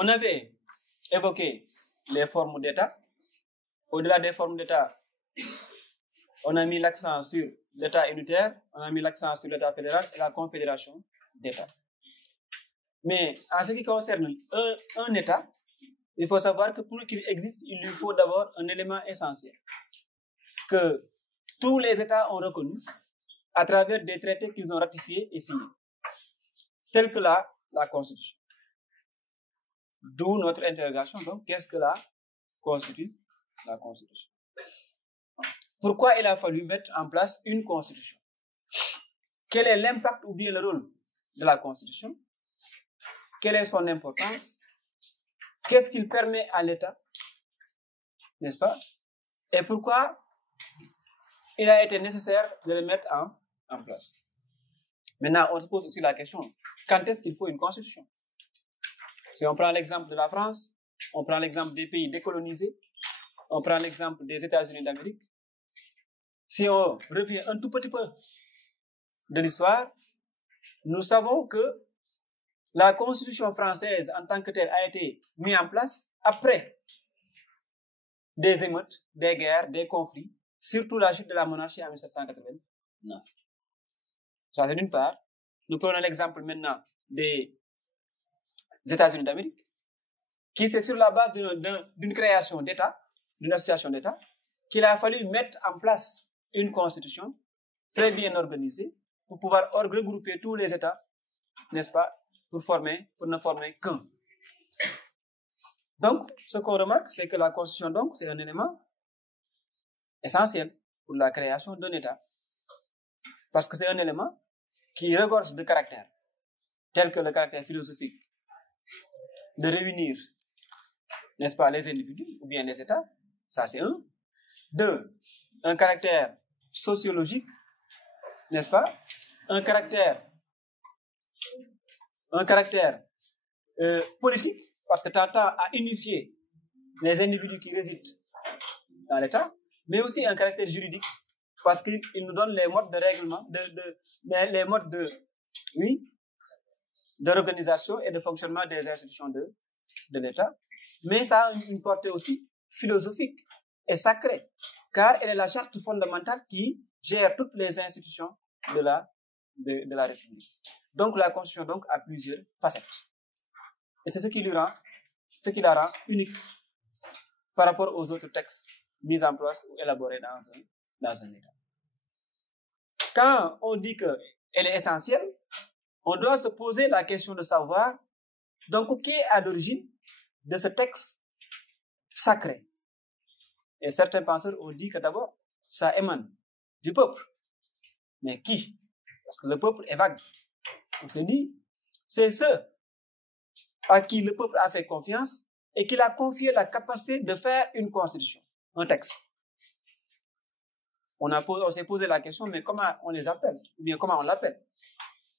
On avait évoqué les formes d'État. Au-delà des formes d'État, on a mis l'accent sur l'État unitaire, on a mis l'accent sur l'État fédéral et la confédération d'États. Mais en ce qui concerne un État, il faut savoir que pour qu'il existe, il lui faut d'abord un élément essentiel que tous les États ont reconnu à travers des traités qu'ils ont ratifiés et signés, tels que la Constitution. D'où notre interrogation, donc, qu'est-ce que constitue la Constitution? Pourquoi il a fallu mettre en place une Constitution? Quel est l'impact ou bien le rôle de la Constitution? Quelle est son importance? Qu'est-ce qu'il permet à l'État? N'est-ce pas? Et pourquoi il a été nécessaire de le mettre en place? Maintenant, on se pose aussi la question, quand est-ce qu'il faut une Constitution? Si on prend l'exemple de la France, on prend l'exemple des pays décolonisés, on prend l'exemple des États-Unis d'Amérique. Si on revient un tout petit peu de l'histoire, nous savons que la Constitution française en tant que telle a été mise en place après des émeutes, des guerres, des conflits, surtout la chute de la monarchie en 1789. Ça, c'est d'une part. Nous prenons l'exemple maintenant des États-Unis d'Amérique, qui c'est sur la base d'une création d'État, d'une association d'État, qu'il a fallu mettre en place une constitution très bien organisée pour pouvoir regrouper tous les États, n'est-ce pas, pour ne former qu'un. Donc, ce qu'on remarque, c'est que la constitution, donc, c'est un élément essentiel pour la création d'un État. Parce que c'est un élément qui regorge de caractères, tels que le caractère philosophique de réunir, n'est-ce pas, les individus ou bien les États. Ça, c'est un. Deux, un caractère sociologique, n'est-ce pas? Un caractère politique, parce que tend à unifier les individus qui résident dans l'État, mais aussi un caractère juridique, parce qu'il nous donne les modes de règlement, les modes d'organisation et de fonctionnement des institutions de l'État. Mais ça a une portée aussi philosophique et sacrée, car elle est la charte fondamentale qui gère toutes les institutions de la République. Donc la Constitution donc, a plusieurs facettes. Et c'est ce qui la rend unique par rapport aux autres textes mis en place ou élaborés dans un État. Quand on dit qu'elle est essentielle, on doit se poser la question de savoir donc qui est à l'origine de ce texte sacré. Et certains penseurs ont dit que d'abord, ça émane du peuple. Mais qui? Parce que le peuple est vague. On se dit, c'est ceux à qui le peuple a fait confiance et qu'il a confié la capacité de faire une constitution, un texte. On s'est posé la question, mais comment on les appelle? Ou bien comment on l'appelle?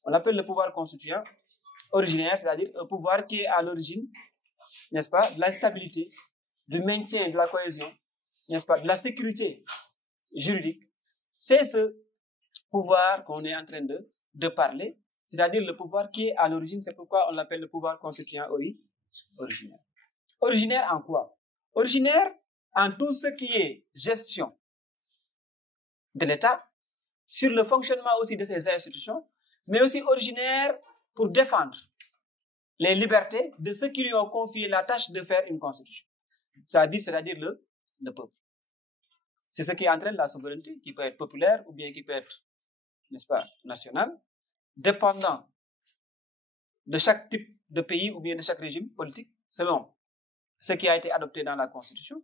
On l'appelle le pouvoir constituant originaire, c'est-à-dire un pouvoir qui est à l'origine, n'est-ce pas, de la stabilité, du maintien de la cohésion, n'est-ce pas, de la sécurité juridique. C'est ce pouvoir qu'on est en train de parler, c'est-à-dire le pouvoir qui est à l'origine, c'est pourquoi on l'appelle le pouvoir constituant originaire. Originaire en quoi? Originaire en tout ce qui est gestion de l'État, sur le fonctionnement aussi de ses institutions, mais aussi originaire pour défendre les libertés de ceux qui lui ont confié la tâche de faire une constitution. C'est-à-dire le peuple. C'est ce qui entraîne la souveraineté, qui peut être populaire ou bien qui peut être, n'est-ce pas, nationale, dépendant de chaque type de pays ou bien de chaque régime politique, selon ce qui a été adopté dans la Constitution.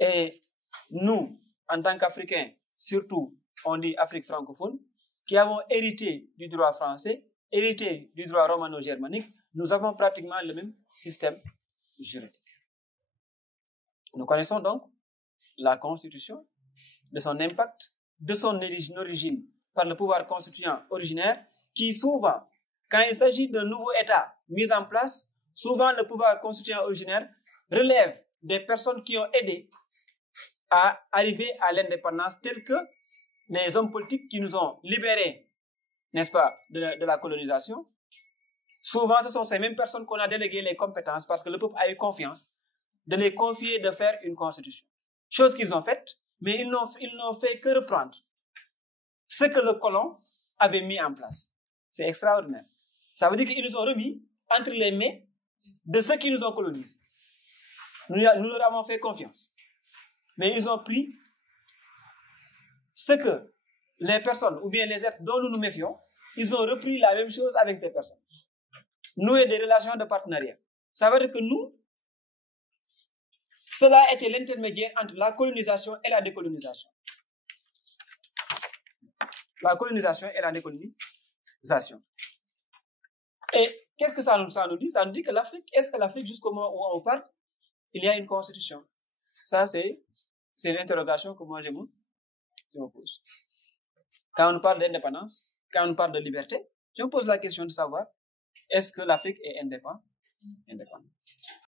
Et nous, en tant qu'Africains, surtout, on dit Afrique francophone, qui avons hérité du droit français, hérité du droit romano-germanique, nous avons pratiquement le même système juridique. Nous connaissons donc la Constitution, de son impact, de son origine par le pouvoir constituant originaire, qui souvent, quand il s'agit d'un nouveau État mis en place, souvent le pouvoir constituant originaire relève des personnes qui ont aidé à arriver à l'indépendance, tels que les hommes politiques qui nous ont libérés, n'est-ce pas, de la colonisation, Souvent, ce sont ces mêmes personnes qu'on a délégué les compétences parce que le peuple a eu confiance de les confier de faire une constitution. Chose qu'ils ont faite, mais ils n'ont fait que reprendre ce que le colon avait mis en place. C'est extraordinaire. Ça veut dire qu'ils nous ont remis entre les mains de ceux qui nous ont colonisés. Nous leur avons fait confiance. Mais ils ont pris ce que les personnes ou bien les êtres dont nous nous méfions, ils ont repris la même chose avec ces personnes. Nouer des relations de partenariat. Ça veut dire que nous, cela était l'intermédiaire entre la colonisation et la décolonisation. La colonisation et la décolonisation. Et qu'est-ce que ça nous dit? Ça nous dit que l'Afrique, est-ce que l'Afrique, jusqu'au moment où on parle, il y a une constitution? Ça, c'est l'interrogation que moi je me pose. Quand on parle d'indépendance, quand on parle de liberté, je me pose la question de savoir, est-ce que l'Afrique est indépendante?